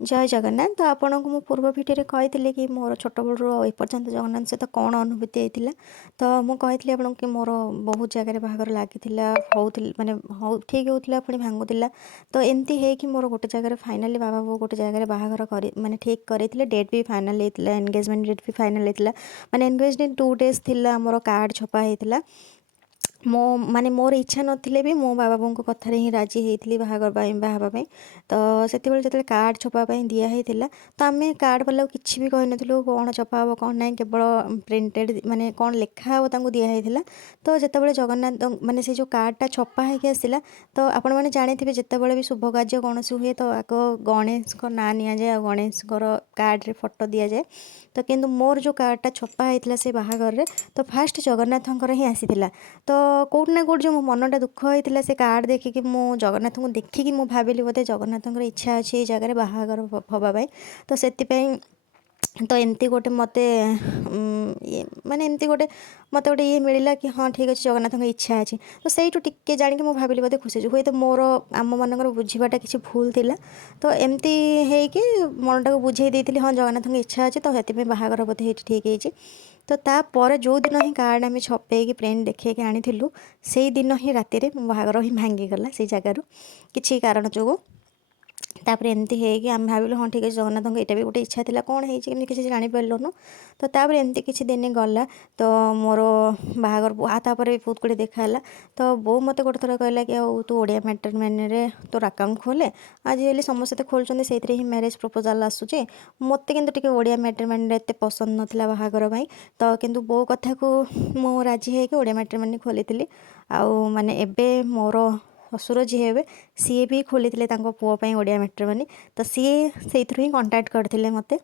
जय जगन्नाथ। तो आपन को मु पूर्व भिडियो कही कि मोर छोट बड़ू एपर्यंत जगन्नाथ सहित कौन अनुभूति होता। तो मुझे आपन कि मोर बहुत जगह बाहर लगी माने ठीक होता पुणी भांगुला। तो एमती है कि मोर गोटे जगह फाइनाली बाबा बो गोटे जगह बाहर माने ठीक करते डेट भी फाइनाल होता एंगेजमेंट डेट भी फाइनाल होता। माने एंगेजमेंट 2 डेज थिला मोर कार्ड छपा होता। मो माने मोर इच्छा नथिले भी मो बाबा बों कथार ही राजी होती बाहागर बाहापी। तो से जो कार्ड छपापी दिखाई तो आम कार्ड वाला किसी भी कही नु कौन छपा हे कौन ना केवल प्रिंटेड माने कौन लिखा हे दिखाई। तो जितेबाला जगन्नाथ माने से जो कार्डटा छपा होगी आसला तो आपण मैंने जानी जितेबाला भी शुभ कार्य कौन हुए तो आग गणेश ना नि जाए गणेश कार्ड रे फोटो दि जाए। तो किंतु मोर जो कार्डटा छपा होता से बाहागर तो फास्ट जगन्नाथंकर ही आसीथिला। तो कौट ना कौट जो मो मनटा दुख होता से कार्ड देखिकी मु जगन्नाथ को देखिकी मु भाविली बोधे जगन्नाथंकर इच्छा अच्छी जगह बाहागर हवाई। तो से तो एमती गोटे मत माने एमती गोटे मत गोटे ये मिलला कि हाँ ठीक अच्छे जगन्नाथ की इच्छा अच्छी। तो सहीठू टिके जाणी मुझे भाविली बोधे खुशी हुए तो मोर आम मानक बुझाटा किसी भूल थिला। तो एमती है कि मनटा को बुझे देती हाँ जगन्नाथ की इच्छा अच्छी तो से बाहागर बोधे ये ठीक है। तो तापर जो दिन ही कार्ड आम छपे प्रिंट देखा आनी से दिन ही राति बाहागर ही भांगीगला से जगार किसी कारण जो। तापर एमती है कि आम भाविलु हाँ ठीक है जगन्नाथ यहाँ भी गोटे इच्छा थी कौन है किसी जापरिलुनु। तो तापर एमती किसी दिन गला तो मोर बाहागर तापर बहुत गुड़े देखाला। तो बो मत गोटे थर कहला कि तू ओडिया मैट्रिमोनी तोर अकाउंट खोले आजिकल समस्ते तो खोलुँच से ही मैरेज प्रपोजाल आसूचे मत कि ओडिया मैट्रिमोनी एत पसंद नाला बाहागर। तो किंतु बो कथा को मु राजी है कि ओडिया मैट्रिमोनी खोली आउ माने एबे मोर ससुर जी हे सी भी खोली पुओं ओडिया मैट्रिमोनी। तो सी से ही कंटाक्ट करते मत।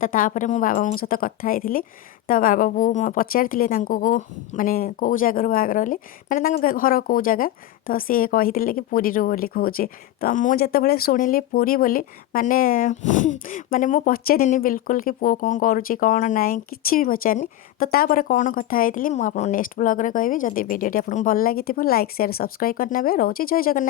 तो तापर मो बाबा मो सहित कथा होती। तो बाबा बो पचारि माने कौ जगार बाहर बोली माने घर कौ जगह। तो सी कही कि पुरी बोली कहूँ। तो मुझे शुणिली पुरी बोली माने माने मु पचारिनी बिल्कुल कि पुओ कौन करुच्ची कौन ना कि भी पचारनी। तो तापर कौन कथा होती मुझे नेक्स्ट ब्लॉग रे कहबी। जदि वीडियो आपको भल लगी लाइक शेयर सब्सक्राइब करने रोचे। जय जगन्नाथ।